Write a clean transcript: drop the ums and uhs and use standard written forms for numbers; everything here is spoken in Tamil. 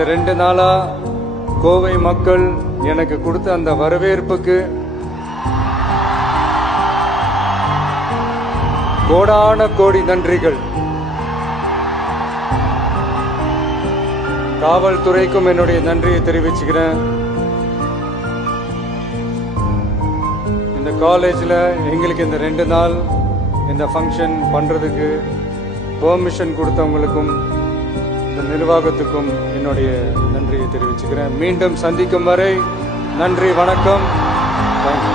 இந்த 2 நாளா கோவை மக்கள் எனக்கு கொடுத்த அந்த வரவேற்புக்கு கோடான கோடி நன்றிகள். காவல்துறைக்கும் என்னுடைய நன்றியை தெரிவிச்சுக்கிறேன். இந்த காலேஜில் எங்களுக்கு இந்த 2 நாள் இந்த ஃபங்க்ஷன் பண்ணுறதுக்கு பெர்மிஷன் கொடுத்தவங்களுக்கும் இந்த நிர்வாகத்துக்கும் என்னுடைய நன்றியை தெரிவிச்சுக்கிறேன். மீண்டும் சந்திக்கும் வரை நன்றி, வணக்கம். தேங்க்யூ.